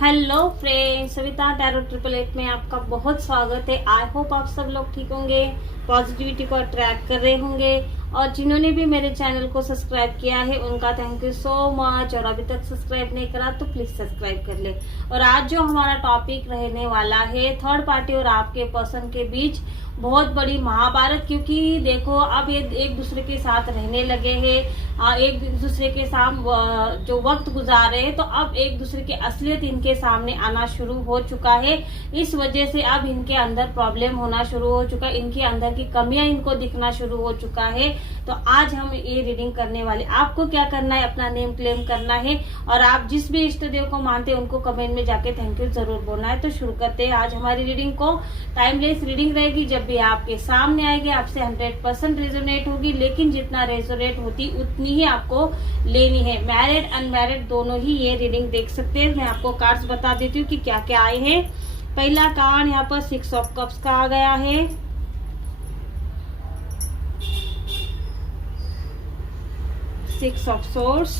Hello friends, Savita tarot 888 में आपका बहुत स्वागत है। आई होप आप सब लोग ठीक होंगे, पॉजिटिविटी को अट्रैक्ट कर रहे होंगे। और जिन्होंने भी मेरे चैनल को सब्सक्राइब किया है उनका थैंक यू सो मच। और अभी तक सब्सक्राइब नहीं करा तो प्लीज सब्सक्राइब कर ले। और आज जो हमारा टॉपिक रहने वाला है, थर्ड पार्टी और आपके पर्सन के बीच बहुत बड़ी महाभारत। क्योंकि देखो, अब ये एक दूसरे के साथ रहने लगे हैं, एक दूसरे के साथ जो वक्त गुजार रहे हैं, तो अब एक दूसरे की असलियत इनके सामने आना शुरू हो चुका है। इस वजह से अब इनके अंदर प्रॉब्लम होना शुरू हो चुका है, इनके अंदर की कमियां इनको दिखना शुरू हो चुका है। तो आज हम ये रीडिंग करने वाले। आपको क्या करना है, अपना नेम क्लेम करना है और आप जिस भी इष्ट देव को मानते हैं उनको कमेंट में जाके थैंक यू जरूर बोलना है। तो शुरू करते हैं आज हमारी रीडिंग को। टाइमलेस रीडिंग रहेगी, जब भी आपके सामने आएगी आपसे 100% रेजोनेट होगी, लेकिन जितना रेजोनेट होती उतनी ही आपको लेनी है। मैरिड अनमैरिड दोनों ही ये रीडिंग देख सकते हैं। मैं आपको कार्ड्स बता देती हूँ कि क्या क्या आए हैं। पहला कार्ड यहाँ पर 6 ऑफ कप्स का आ गया है, 6 of source,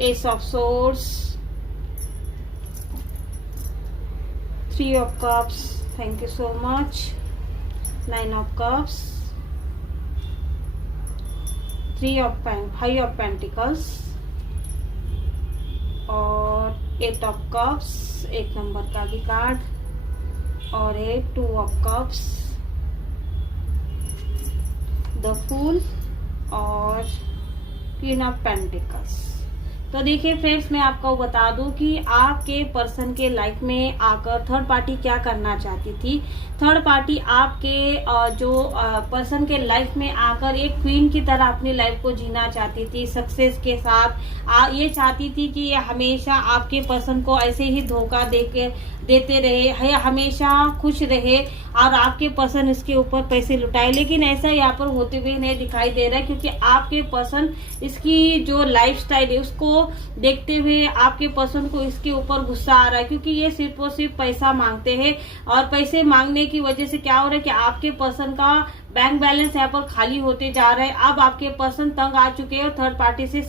S of source, 3 of cups, thank you so much, 9 of cups, 5 of pentacles और 8 ऑफ कप्स, 1 नंबर का भी कार्ड और 2 ऑफ कप्स, द फूल और क्वीन ऑफ पेंटिकल्स। तो देखिए फ्रेंड्स, मैं आपको बता दूं कि आपके पर्सन के लाइफ में आकर थर्ड पार्टी क्या करना चाहती थी। थर्ड पार्टी आपके जो पर्सन के लाइफ में आकर एक क्वीन की तरह अपनी लाइफ को जीना चाहती थी, सक्सेस के साथ। ये चाहती थी कि ये हमेशा आपके पर्सन को ऐसे ही धोखा देते रहे, हमेशा खुश रहे और आपके पर्सन इसके ऊपर पैसे लुटाए। लेकिन ऐसा यहाँ पर होते हुए नहीं दिखाई दे रहा है, क्योंकि आपके पर्सन इसकी जो लाइफस्टाइल है उसको देखते हुए आपके पर्सन को इसके ऊपर गुस्सा आ रहा है। क्योंकि ये सिर्फ और सिर्फ पैसा मांगते हैं और पैसे मांगने की वजह से क्या हो रहा है कि आपके पर्सन का बैंक बैलेंस यहाँ पर खाली होते जा रहा है। अब आपके पर्सन तंग आ चुके हैं और थर्ड पार्टी से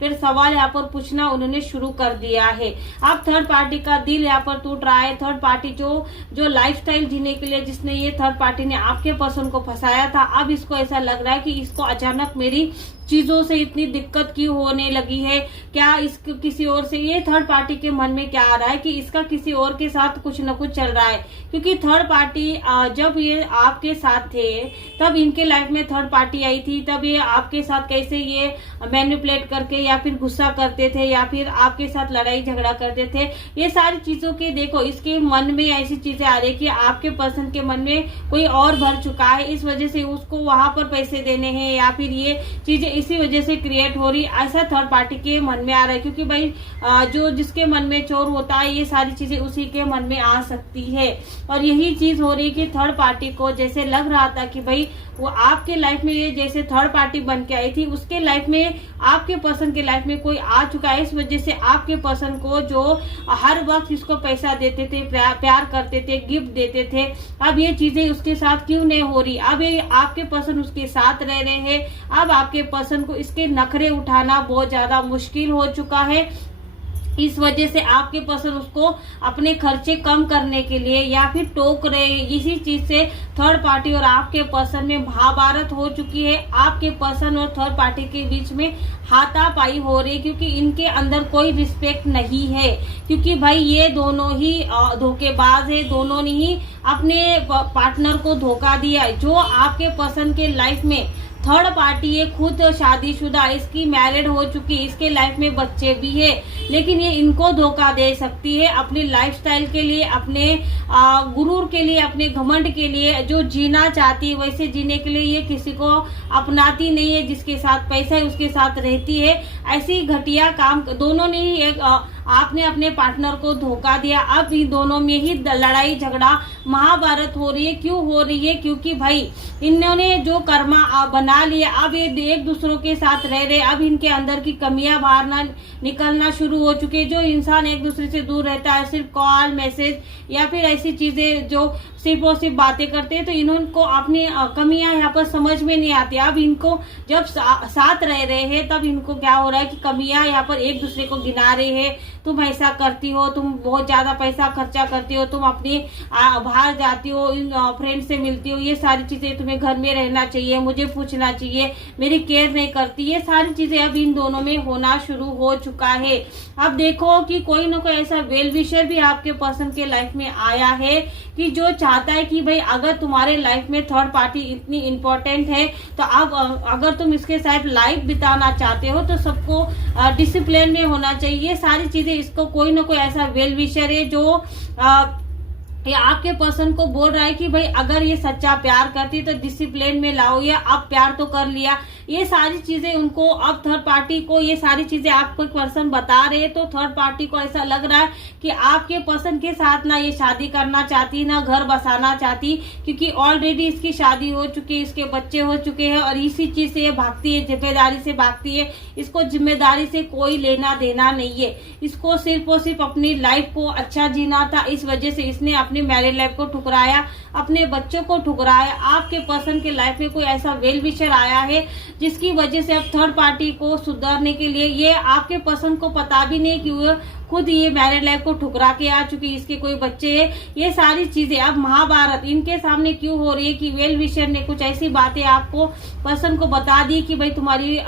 फिर सवाल यहाँ पर पूछना उन्होंने शुरू कर दिया है। अब थर्ड पार्टी का दिल यहाँ पर टूट रहा है। थर्ड पार्टी जो लाइफस्टाइल जीने के लिए जिसने ये थर्ड पार्टी ने आपके पर्सन को फंसाया था, अब इसको ऐसा लग रहा है कि इसको अचानक मेरी चीजों से इतनी दिक्कत क्यों होने लगी है। क्या इसको किसी और से, ये थर्ड पार्टी के मन में क्या आ रहा है कि इसका किसी और के साथ कुछ न कुछ चल रहा है। क्योंकि थर्ड पार्टी जब ये आपके साथ थे तब इनके लाइफ में थर्ड पार्टी आई थी, तब ये आपके साथ कैसे ये मैनिपुलेट करके या फिर गुस्सा करते थे या फिर आपके साथ लड़ाई झगड़ा करते थे। ये सारी चीजों के देखो इसके मन में ऐसी चीजें आ रही कि आपके पर्सन के मन में कोई और भर चुका है, इस वजह से उसको वहां पर पैसे देने हैं या फिर ये चीजें इसी वजह से क्रिएट हो रही, ऐसा थर्ड पार्टी के मन में आ रहा है। क्योंकि भाई जो जिसके मन में चोर होता है ये सारी चीजें उसी के मन में आ सकती है। और यही चीज हो रही कि थर्ड पार्टी को जैसे लग रहा था कि भाई वो आपके लाइफ में ये जैसे थर्ड पार्टी बन के आई थी, उसके लाइफ में आपके पर्सन के लाइफ में कोई आ चुका है। इस वजह से आपके पर्सन को जो हर वक्त इसको पैसा देते थे, प्यार करते थे, गिफ्ट देते थे, अब ये चीजें उसके साथ क्यों नहीं हो रही। अब ये आपके पर्सन उसके साथ रह रहे हैं, अब आपके पर्सन को इसके नखरे उठाना बहुत ज्यादा मुश्किल हो चुका है। इस वजह से आपके पर्सन उसको अपने खर्चे कम करने के लिए या फिर टोक रहे। इसी चीज से थर्ड पार्टी और आपके पर्सन में महाभारत हो चुकी है। आपके पर्सन और थर्ड पार्टी के बीच में हाथापाई हो रही, क्योंकि इनके अंदर कोई रिस्पेक्ट नहीं है। क्योंकि भाई ये दोनों ही धोखेबाज है, दोनों ने ही अपने पार्टनर को धोखा दिया है। जो आपके पर्सन के लाइफ में थर्ड पार्टी ये खुद शादीशुदा, इसकी मैरिड हो चुकी, इसके लाइफ में बच्चे भी है, लेकिन ये इनको धोखा दे सकती है अपनी लाइफस्टाइल के लिए, अपने गुरूर के लिए, अपने घमंड के लिए। जो जीना चाहती है वैसे जीने के लिए ये किसी को अपनाती नहीं है, जिसके साथ पैसा है उसके साथ रहती है। ऐसी घटिया काम दोनों ने ही आपने अपने पार्टनर को धोखा दिया। अब इन दोनों में ही लड़ाई झगड़ा महाभारत हो रही है। क्यों हो रही है? क्योंकि भाई इन्होंने जो कर्मा बना लिया, अब ये एक दूसरों के साथ रह रहे, अब इनके अंदर की कमियां बाहर निकलना शुरू हो चुकी है। जो इंसान एक दूसरे से दूर रहता है, सिर्फ कॉल मैसेज या फिर ऐसी चीजें जो सिर्फ और सिर्फ बातें करते हैं, तो इनको अपनी कमियां यहाँ पर समझ में नहीं आती। अब इनको जब साथ रह रहे हैं तब इनको क्या हो रहा है कि कमियां यहाँ पर एक दूसरे को गिना रहे हैं, तुम ऐसा करती हो, तुम बहुत ज्यादा पैसा खर्चा करती हो, तुम अपनी बाहर जाती हो, इन फ्रेंड से मिलती हो, ये सारी चीजें, तुम्हें घर में रहना चाहिए, मुझे पूछना चाहिए, मेरी केयर नहीं करती, ये सारी चीजें अब इन दोनों में होना शुरू हो चुका है। अब देखो कि कोई ना कोई ऐसा वेल विशर भी आपके पर्सन के लाइफ में आया है कि जो चाहता है कि भाई अगर तुम्हारे लाइफ में थर्ड पार्टी इतनी इंपॉर्टेंट है तो अब अगर तुम इसके साथ लाइफ बिताना चाहते हो तो सबको डिसिप्लिन में होना चाहिए। ये सारी चीजें इसको कोई ना कोई ऐसा वेल विशर है जो ये आपके पर्सन को बोल रहा है कि भाई अगर ये सच्चा प्यार करती तो डिसिप्लिन में लाओ, या अब प्यार तो कर लिया, ये सारी चीजें उनको अब थर्ड पार्टी को ये सारी चीजें आपको पर्सन बता रहे हैं। तो थर्ड पार्टी को ऐसा लग रहा है कि आपके पर्सन के साथ ना ये शादी करना चाहती, ना घर बसाना चाहती, क्योंकि ऑलरेडी इसकी शादी हो चुकी है, इसके बच्चे हो चुके हैं और इसी चीज से ये भागती है, जिम्मेदारी से भागती है। इसको जिम्मेदारी से कोई लेना देना नहीं है, इसको सिर्फ और सिर्फ अपनी लाइफ को अच्छा जीना था। इस वजह से इसने अपनी मैरिड लाइफ को ठुकराया, अपने बच्चों को ठुकराया। आपके पर्सन के लाइफ में कोई ऐसा वेल विशर आया है जिसकी वजह से अब थर्ड पार्टी को सुधारने के लिए, ये आपके पर्सन को पता भी नहीं कि वो खुद ये मैरिड लाइफ को ठुकरा के आ चुकी, इसके कोई बच्चे हैं, ये सारी चीजें अब महाभारत इनके सामने क्यों हो रही है कि वेल विशर ने कुछ ऐसी बातें आपको पर्सन को बता दी कि भाई तुम्हारी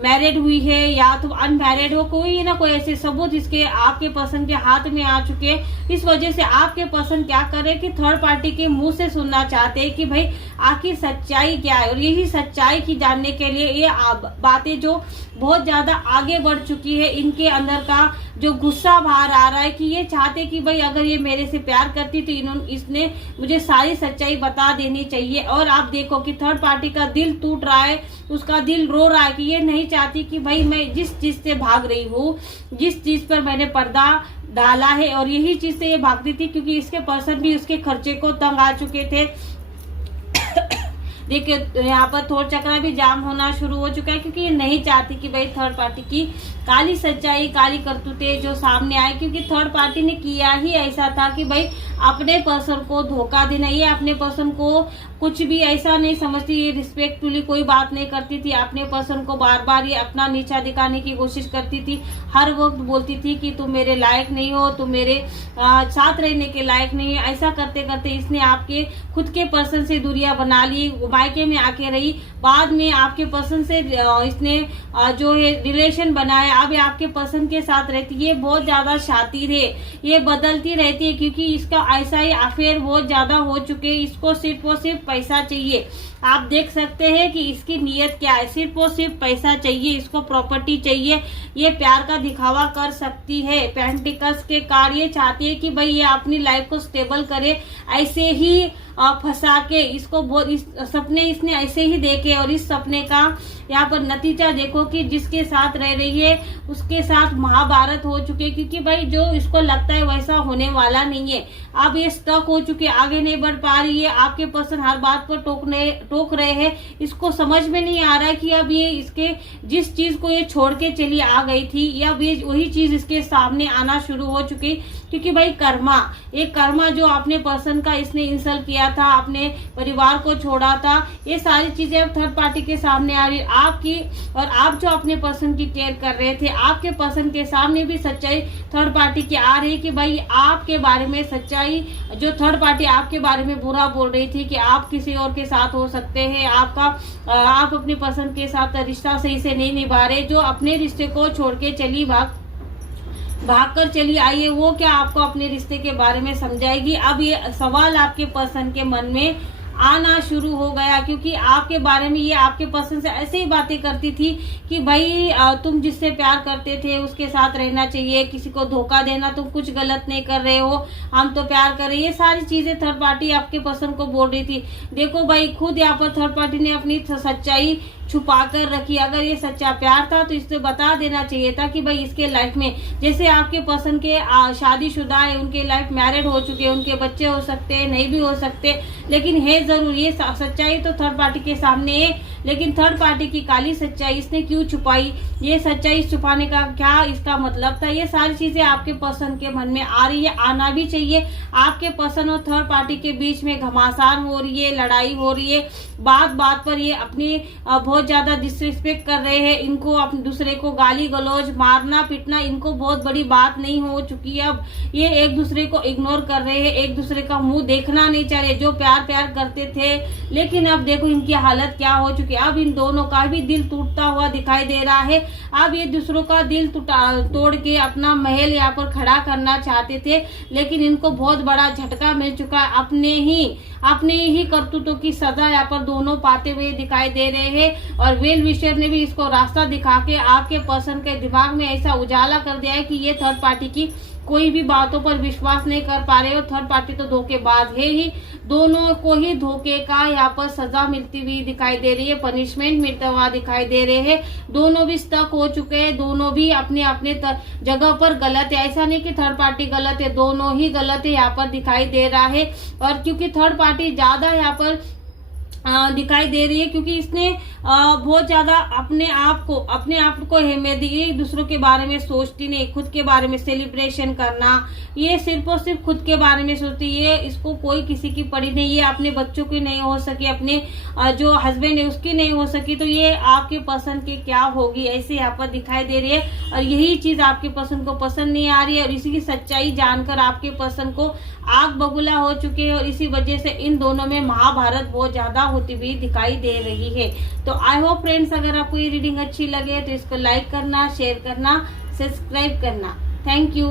मैरिड हुई है या तुम अनमैरिड हो, कोई ना कोई ऐसे सबूत इसके आपके पर्सन के हाथ में आ चुके हैं। इस वजह से आपके पर्सन क्या करे कि थर्ड पार्टी के मुंह से सुनना चाहते हैं कि भाई आखिर सच्चाई क्या है, और यही सच्चाई की जानने के लिए ये बातें जो बहुत ज्यादा आगे बढ़ चुकी है, इनके अंदर का जो गुस्सा बाहर आ रहा है कि ये चाहते कि भाई अगर ये मेरे से प्यार करती तो इसने मुझे सारी सच्चाई बता देनी चाहिए। और आप देखो कि थर्ड पार्टी का दिल टूट रहा है, उसका दिल रो रहा है कि ये नहीं चाहती कि भाई मैं जिस चीज से भाग रही हूँ, जिस चीज पर मैंने पर्दा डाला है और यही चीज से ये भागती थी, क्योंकि इसके पर्सन भी उसके खर्चे को तंग आ चुके थे। देखिए यहाँ पर थोड़ा चक्रा भी जाम होना शुरू हो चुका है, क्योंकि ये नहीं चाहती कि भाई थर्ड पार्टी की काली सच्चाई, काली करतूतें जो सामने आए, क्योंकि थर्ड पार्टी ने किया ही ऐसा था कि भाई अपने पर्सन को धोखा देना। ये अपने पर्सन को कुछ भी ऐसा नहीं समझती, ये रिस्पेक्टफुली कोई बात नहीं करती थी, अपने पर्सन को बार बार ये अपना नीचा दिखाने की कोशिश करती थी, हर वक्त बोलती थी कि तुम मेरे लायक नहीं हो, तुम मेरे साथ रहने के लायक नहीं है। ऐसा करते करते इसने आपके खुद के पर्सन से दूरियां बना ली, मायके में आके रही, बाद में आपके पर्सन से इसने जो है रिलेशन बनाया, अब आपके पर्सन के साथ रहती है। ये बहुत ज्यादा शातिर है, ये बदलती रहती है, क्योंकि इसका ऐसा ही अफेयर बहुत ज्यादा हो चुके हैं। इसको सिर्फ और सिर्फ पैसा चाहिए। आप देख सकते हैं कि इसकी नीयत क्या है, सिर्फ और सिर्फ पैसा चाहिए, इसको प्रॉपर्टी चाहिए, ये प्यार का दिखावा कर सकती है। पेंटिकल्स के कार्य चाहती है कि भाई ये अपनी लाइफ को स्टेबल करे, ऐसे ही फंसा के इसको सपने इसने ऐसे ही देखे, और इस सपने का यहाँ पर नतीजा देखो कि जिसके साथ रह रही है उसके साथ महाभारत हो चुके, क्योंकि भाई जो इसको लगता है वैसा होने वाला नहीं है। अब ये स्टक हो चुके, आगे नहीं बढ़ पा रही है। आपके पर्सन हर बात पर टोक रहे हैं, इसको समझ में नहीं आ रहा है कि अब ये इसके जिस चीज को ये छोड़ के चली आ गई थी, या अब ये वही चीज इसके सामने आना शुरू हो चुकी, क्योंकि भाई कर्मा जो अपने पर्सन का इसने इंसल्ट किया था, अपने परिवार को छोड़ा था, ये सारी चीजें अब थर्ड पार्टी के सामने आ रही आपकी। और आप जो अपने पर्सन की केयर कर रहे थे, आपके पर्सन के सामने भी सच्चाई थर्ड पार्टी की आ रही कि भाई आपके बारे में सच्चाई, जो थर्ड पार्टी आपके बारे में बुरा बोल रही थी कि आप किसी और के साथ हो सकते हैं, आप अपने पर्सन के साथ रिश्ता सही से नहीं निभा रहे, जो अपने रिश्ते को छोड़ के चली भागकर चली आई है, वो क्या आपको अपने रिश्ते के बारे में समझाएगी। अब ये सवाल आपके पर्सन के मन में आना शुरू हो गया, क्योंकि आपके बारे में ये आपके पर्सन से ऐसे ही बातें करती थी कि भाई तुम जिससे प्यार करते थे उसके साथ रहना चाहिए, किसी को धोखा देना, तुम कुछ गलत नहीं कर रहे हो, हम तो प्यार कर रहे हैं। ये सारी चीजें थर्ड पार्टी आपके पर्सन को बोल रही थी। देखो भाई खुद यहाँ पर थर्ड पार्टी ने अपनी सच्चाई छुपा कर रखी। अगर ये सच्चा प्यार था तो इसे बता देना चाहिए था कि भाई इसके लाइफ में, जैसे आपके पर्सन के शादीशुदा है, उनके लाइफ मैरिड हो चुके हैं, उनके बच्चे हो सकते हैं, नहीं भी हो सकते, लेकिन है जरूर ये सच्चाई तो थर्ड पार्टी के सामने है। लेकिन थर्ड पार्टी की काली सच्चाई इसने क्यों छुपाई, ये सच्चाई छुपाने का क्या इसका मतलब था, ये सारी चीजें आपके पर्सन के मन में आ रही है, आना भी चाहिए। आपके पर्सन और थर्ड पार्टी के बीच में घमासान हो रही है, लड़ाई हो रही है, बात बात पर ये अपनी बहुत बहुत ज्यादा डिसरिस्पेक्ट कर रहे हैं, इनको अपने दूसरे को गाली गलौज मारना पीटना इनको बहुत बड़ी बात नहीं हो चुकी है। अब ये एक दूसरे को इग्नोर कर रहे हैं, एक दूसरे का मुंह देखना नहीं चाह रहे, जो प्यार प्यार करते थे। लेकिन अब देखो इनकी हालत क्या हो चुकी है। अब इन दोनों का भी दिल टूटता हुआ दिखाई दे रहा है। अब ये दूसरों का दिल तोड़ के अपना महल यहाँ पर खड़ा करना चाहते थे, लेकिन इनको बहुत बड़ा झटका मिल चुका है। अपने ही करतूतों की सजा यहाँ पर दोनों पाते हुए दिखाई दे रहे हैं। और वेल विशर ने भी इसको रास्ता दिखा के आपके पर्सन के दिमाग में ऐसा उजाला कर दिया है कि ये थर्ड पार्टी की कोई भी बातों पर विश्वास नहीं कर पा रहे हो। थर्ड पार्टी तो धोखेबाज है ही, दोनों को ही धोखे का यहाँ पर सजा मिलती हुई दिखाई दे रही है, पनिशमेंट मिलता हुआ दिखाई दे रहे हैं। दोनों भी स्टक हो चुके हैं, दोनों भी अपने अपने जगह पर गलत है। ऐसा नहीं कि थर्ड पार्टी गलत है, दोनों ही गलत है यहाँ पर दिखाई दे रहा है। और क्योंकि थर्ड पार्टी ज्यादा यहाँ पर दिखाई दे रही है, क्योंकि इसने बहुत ज्यादा अपने आप को अहमियत दी। एक दूसरों के बारे में सोचती नहीं, खुद के बारे में सेलिब्रेशन करना, ये सिर्फ और सिर्फ खुद के बारे में सोचती है। इसको कोई किसी की पड़ी नहीं, ये अपने बच्चों की नहीं हो सकी, अपने जो हस्बैंड है उसकी नहीं हो सकी, तो ये आपके पसंद की क्या होगी, ऐसे यहाँ पर दिखाई दे रही है। और यही चीज आपके पसंद को पसंद नहीं आ रही है, और इसी की सच्चाई जानकर आपके पसंद को आग बबूला हो चुके हैं। और इसी वजह से इन दोनों में महाभारत बहुत ज्यादा होती हुई दिखाई दे रही है। तो आई होप फ्रेंड्स, अगर आपको ये रीडिंग अच्छी लगे तो इसको लाइक करना, शेयर करना, सब्सक्राइब करना। Thank you.